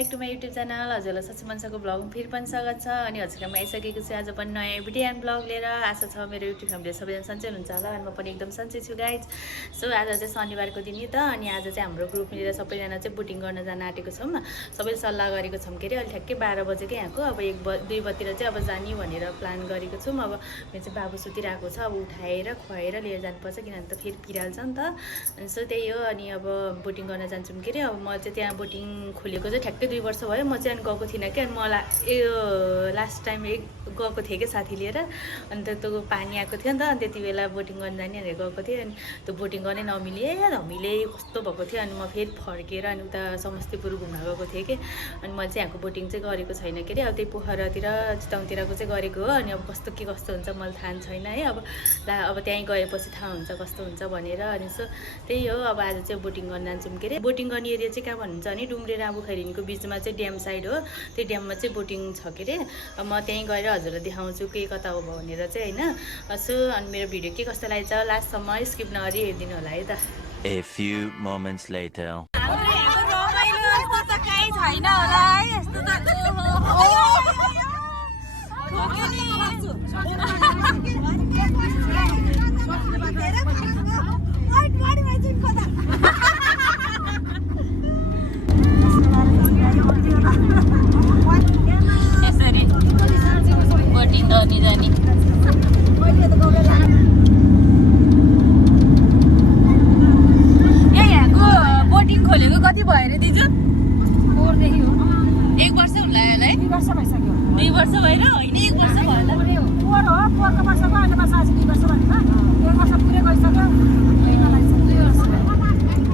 Back to my YouTube channel. हजुरलाई सच्ची मनसाको vlog फेरि पनि स्वागत छ। अनि हजुरलाई म आइसकेको छु आज पनि नयाँ भिडियो एन्ड भ्लग लिएर। आशा छ मेरो युट्युब फ्यामिली सबैजना सन्चै हुनुहुन्छ होला अनि म पनि एकदम सन्चै छु गाइज। सो आज चाहिँ शनिबारको दिन त अनि आज चाहिँ हाम्रो ग्रुप मिलेर सबैजना चाहिँ बोटिङ गर्न जान आँटेको छौँ। सबैले सल्लाह गरेको छौँ के अरे अहिले ठ्याक्कै 12 बजेकै यहाँको अब 1-2 बजीतिर चाहिँ अब जाने भनेर प्लान गरेको छौँ। अब मेरो चाहिँ बाबु सुतिरहेको छ, अब उठाएर खुवाएर लिएर जानुपर्छ किनभने त फेरि पिराल्छ नि त। अनि सो त्यही हो। अनि अब बोटिङ गर्न जान्छौँ के अरे। अब म चाहिँ त्यहाँ बोटिङ खोलेको चाहिँ ठ्याक्कै 2 वर्ष भयो। म चाहिँ अनि गएको थिइनँ कि अनि मलाई लास्ट टाइम गएको थिएँ कि साथी लिएर। अन्त त्यो पानी आएको थियो नि त, अनि त्यति बेला बोटिङ गर्न जाने भनेर गएको थिएँ। अनि त्यो बोटिङ गर्नै नमिले हामीले कस्तो भएको थियो। अनि म फेरि फर्केर अनि उता समस्तीपुर घुम्न गएको थिएँ कि। अनि मैले चाहिँ यहाँको बोटिङ चाहिँ गरेको छैन के अरे। अब त्यही पोखरातिर चितवनतिरको चाहिँ गरेको हो। अनि अब कस्तो के कस्तो हुन्छ मलाई थाहा छैन है। अब त्यहीँ गएपछि थाहा हुन्छ कस्तो हुन्छ भनेर। अनि सो त्यही हो। अब आज चाहिँ बोटिङ गर्न जान्छौँ के अरे। बोटिङ गर्ने एरिया चाहिँ कहाँ भन्नुहुन्छ भने डुम्रे राबु खैरिनीको बिचमा चाहिँ ड्याम साइड हो। त्यो ड्याममा चाहिँ बोटिङ छ के अरे। अब म त्यहीँ गएर हजुरलाई देखाउँछु के कता हो भनेर चाहिँ होइन। सो अनि मेरो भिडियो के कस्तो लागेछ लास्टसम्म स्किप नगरी हेरिदिनु होला है त। A few moments later. यसरी बोटिङ गर्ने जाने यहाँको बोटिङ खोलेको कति भयो अरे दिजु? 4देखि हो। 1 वर्ष हुन लाग्यो होला है। 2 वर्ष भइसक्यो। 2 वर्ष भएर होइन 1 वर्ष भयो होला। 4 हो, 4 को वर्षको अहिले वर्ष आज 2 वर्ष भएन। 1 वर्ष पुरै गइसक्यो।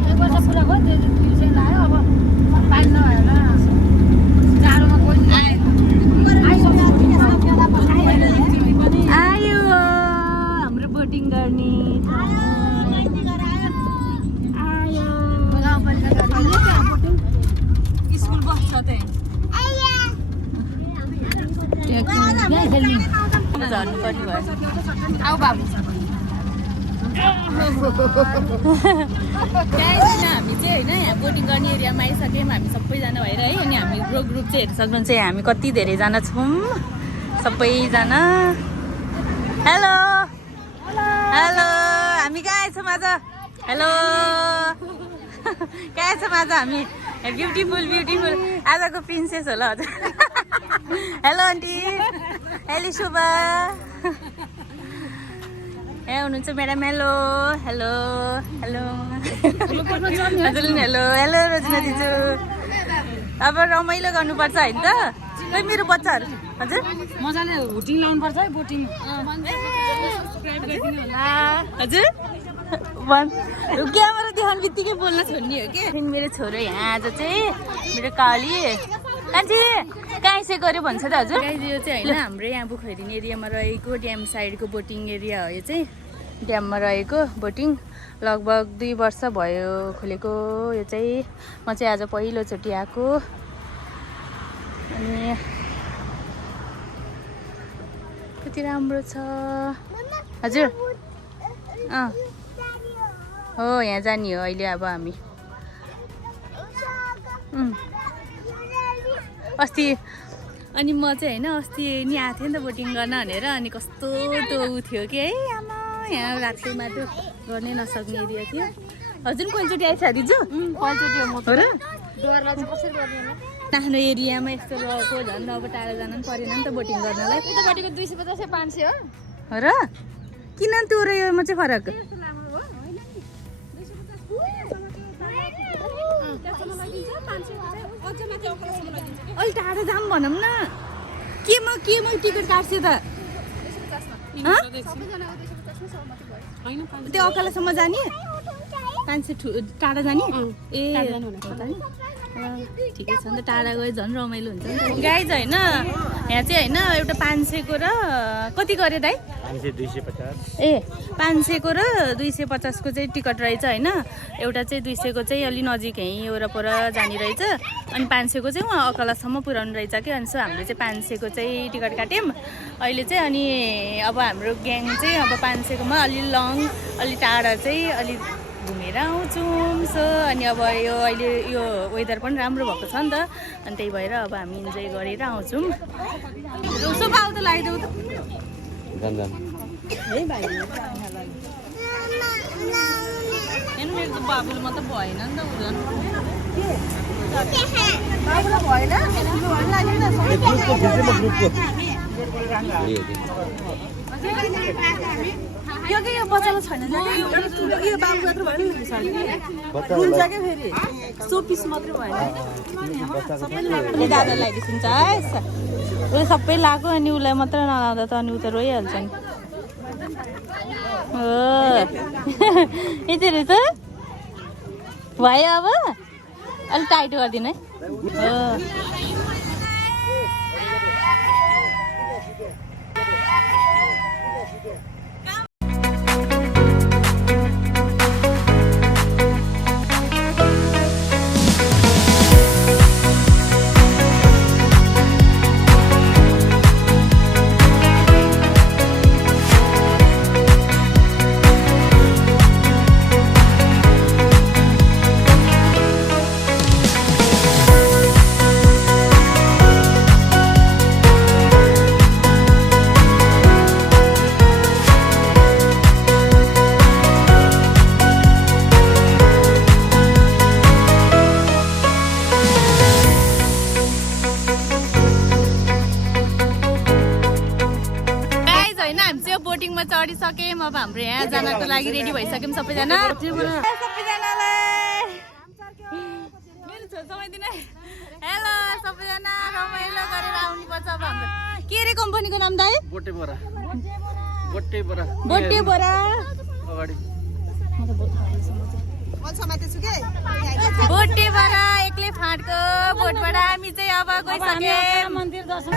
2 वर्ष पुरा भयो, 2 चाहिँ लाग्यो। अब पानी नभएर जाडोमा कोही आयो हाम्रो बोटिङ गर्ने स्कुल बस छ त्यही झर्नु पर्ने भयो। आऊ बाबु। त्यहाँ हामी चाहिँ होइन यहाँ बोटिङ गर्ने एरियामा आइसक्यौँ हामी सबैजना भएर है। अनि हामी ग्रुप चाहिँ हेर्न सक्नुहुन्छ हामी कति धेरैजना छौँ सबैजना। हेलो हेलो हामी कहाँ आएछौँ आज? हेलो कहाँ आएछौँ आज हामी? ब्युटिफुल ब्युटिफुल आजको प्रिन्सेस होला हजुर। हेलो आन्टी, हेलो शोभा, यहाँ हुनुहुन्छ म्याडम। हेलो हेलो हेलो हजुर हेलो हेलो रोजना दिजु। अब रमाइलो गर्नुपर्छ होइन त खै मेरो बच्चाहरू हजुर मजाले हुटिङ लाउनु पर्छ है बोटिङ। हजुर क्यामेरा देखाउने बित्तिकै बोल्न छोड्ने हो कि। मेरो छोरो यहाँ आज चाहिँ मेरो काली कान्छी कहाँ से गऱ्यो भन्छ त हजुर? यो चाहिँ होइन हाम्रो यहाँ बुखैरिनी एरियामा रहेको ड्याम साइडको बोटिङ एरिया हो। यो चाहिँ ड्याममा रहेको बोटिङ लगभग 2 वर्ष भयो खोलेको। यो चाहिँ म चाहिँ आज पहिलोचोटि आएको। अनि कति राम्रो छ हजुर। हो यहाँ जाने हो अहिले अब हामी। अस्ति अनि म चाहिँ होइन अस्ति नि आएको थिएँ नि त बोटिङ गर्न भनेर। अनि कस्तो त्यो उ थियो कि है आमा यहाँ रातैमा त्यो गर्नै नसक्ने एरिया थियो। हजुर पहिलोचोटि आएछ दिजु? पहिलोचोटि हो। म हो र? डरलाई चाहिँ कसरी गर्ने? आफ्नो एरियामा यस्तो रहेको झन् अब टाढा जानु पनि परेन नि त बोटिङ गर्नलाई। उतापट्टिको 250 500 हो। हो र? किन त्यो र योमा चाहिँ फरक? अलि टाढा जाऊँ भनौँ न। केमा टिकट काट्छु त? त्यो अकालासम्म जाने 500 टाढा जाने? ए ठिकै छ नि त, टाढा गयो झन् रमाइलो हुन्छ नि त। गाइज होइन यहाँ चाहिँ होइन एउटा 500 को र कति गऱ्यो दाइ? 250। ए 500 को र 250 को चाहिँ टिकट रहेछ होइन। एउटा चाहिँ 200 को चाहिँ अलि नजिक यहीँ वरपर जाने रहेछ। अनि 500 को चाहिँ उहाँ अकालासम्म पुऱ्याउनु रहेछ कि। अनि सो हामीले चाहिँ 500 को चाहिँ टिकट काट्यौँ अहिले चाहिँ। अनि अब हाम्रो ग्याङ चाहिँ अब 500 कोमा अलि लङ अलि टाढा चाहिँ अलि घुमेर आउँछौँ। सो अनि अब यो अहिले यो वेदर पनि राम्रो भएको छ नि त, अनि त्यही भएर अब हामी इन्जोय गरेर आउँछौँ। उसो पाउ त लगाइदेऊ त हेर्नु, मेरो त बाबुले मात्रै भएन नि त उजन यो के यो बच्चालाई छैन यो बाबु मात्र भएन फेरि सो पिस मात्रै भएन दादा लगाइदिन्छ है उसले सबै लगाएको अनि उसलाई मात्र नलाउँदा त अनि उ त रोइहाल्छ नि हो यति रहेछ भयो अब अलिक टाइट गरिदिनु है हो चढिसक्यौँ अब हाम्रो यहाँ जानको लागि रेडी भइसक्यौँ सबैजना हेलो सबैजना रमाइलो गरेर आउनुपर्छ अब हाम्रो के अरे कम्पनीको नाम दाइ बोटे बोरा एक्लै फाँटको बोटबाट हामी चाहिँ अब गइसक्यौँ मन्दिर दर्शन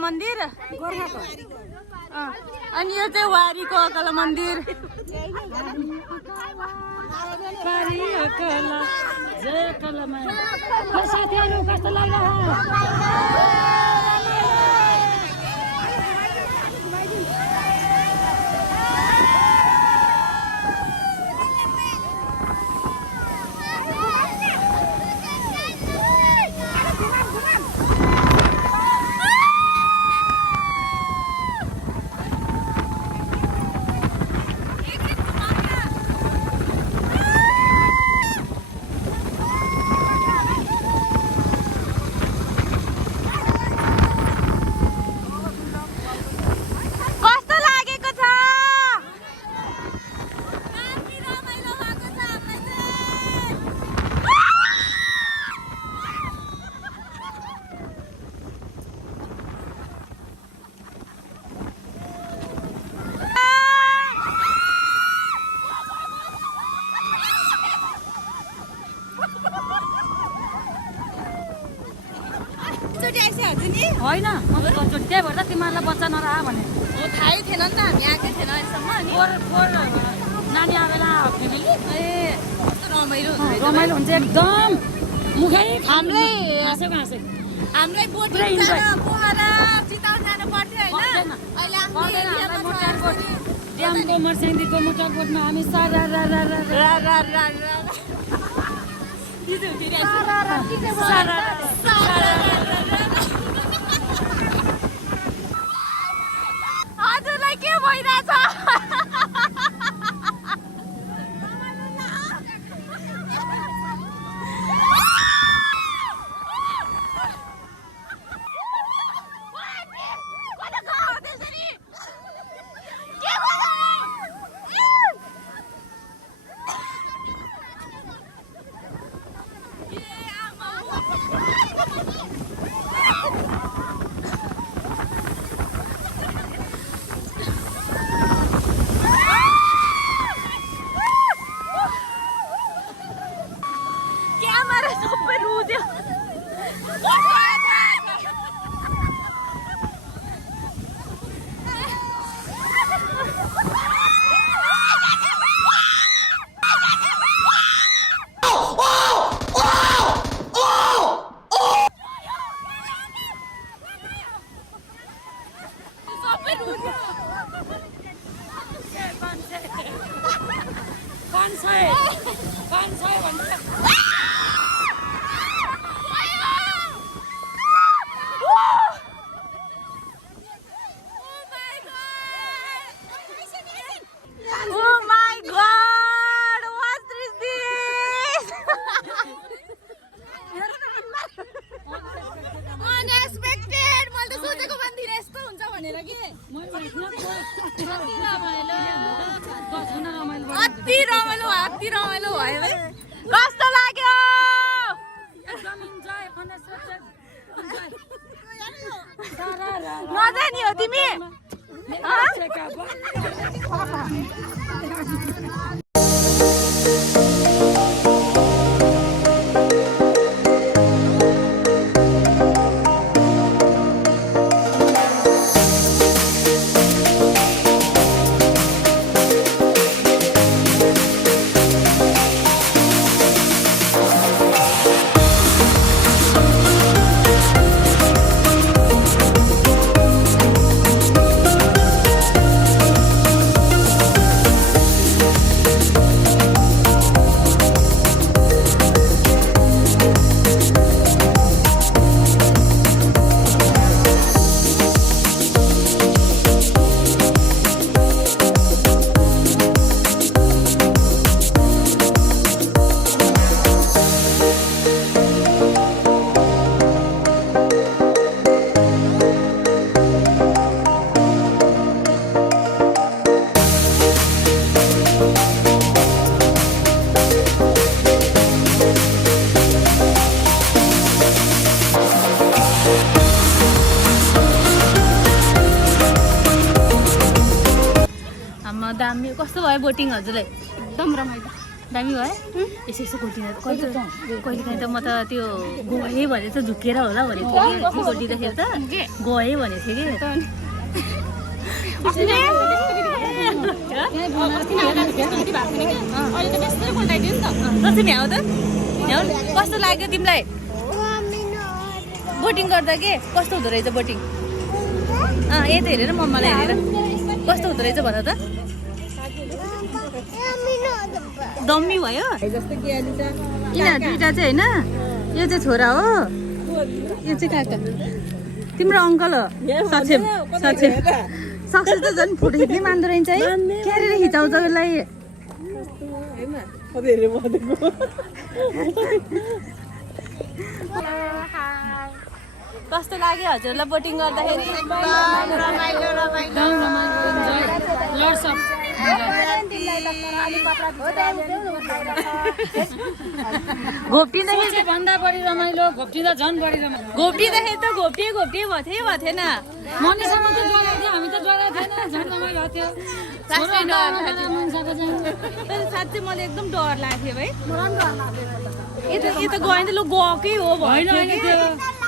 मन्दिर अनि यो चाहिँ वारीको अकला मन्दिर होइन म त दोस्रोचोटि त्यही भएर त तिमीहरूलाई बच्चा नरा भने हो थाहै थिएन नि त हामी आएकै थिएन अहिलेसम्म अनि फोहोर नानी आवेला फ्यामिली ए कस्तो रमाइलो रमाइलो हुन्छ एकदम मुखै हामीलाई हाँसेको बोटिङ जान पोखरा चितवन जानु पर्थ्यो होइन अहिले ड्यामको मर्स्याङदेखिको मोटरबोटमा हामी सारा हजुरलाई के भइरहेछ क्यामेरा सबै रुद्यो Oh my God! What is this? Unexpected! मैले त सोचेको भन्दिनँ यस्तो हुन्छ भनेर कि अति रमाइलो भयो है कस्तो लाग्यो नजानी हो तिमी दामी कस्तो भयो बोटिङ हजुरलाई एकदम रमाइलो दामी भयो यसो यसो गोटिँदा कहिलेकाहीँ त म त त्यो गएँ भने चाहिँ झुकेर होला भनेको थिएँ कि गोटिँदाखेरि त गएँ भनेको थिएँ कि भ्याउ त भ्याउ कस्तो लाग्यो तिमीलाई बोटिङ गर्दा के कस्तो हुँदो रहेछ बोटिङ यता हेरेर मम्मालाई हेरेर कस्तो हुँदो रहेछ भन त दम्मी भयो यिनीहरू दुइटा चाहिँ होइन यो चाहिँ छोरा हो यो चाहिँ काका तिम्रो अङ्कल हो सक्षम सक्सेस त झन् फोटो खिच्नै मान्दो रहेछ है क्यारेर खिचाउँछ उसलाई कस्तो लाग्यो हजुरलाई बोटिङ गर्दाखेरि घोप्टिँदाखेरि भन्दा बढी रमाइलो घोप्टिँदा झन् बढी रमाइलो घोप्टिँदाखेरि त घोप्टिए भएको थिएन मनीसँग त ज्वरो थियो हामी त ज्वरो थिएन झन् रमाइलो थियो साँच्चै मलाई एकदम डर लाग्थ्यो है यता गएँ त लु गएकै हो होइन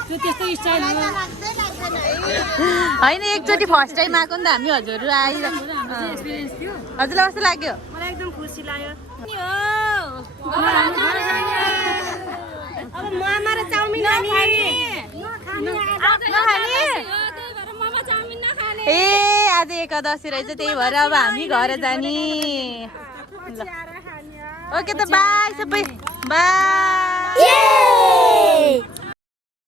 त्यो त्यस्तो स्टाइल होइन एकचोटि फर्स्ट टाइम आएको नि त हामी हजुरहरू आइरहेको एक्सपिरियन्स थियो हजुरलाई कस्तो लाग्यो मलाई एकदम खुसी लाग्यो अब मोमो र चाउमिन ए आज एकादशी रहेछ त्यही भएर अब हामी घर जाने ओके त बाई सबै बाई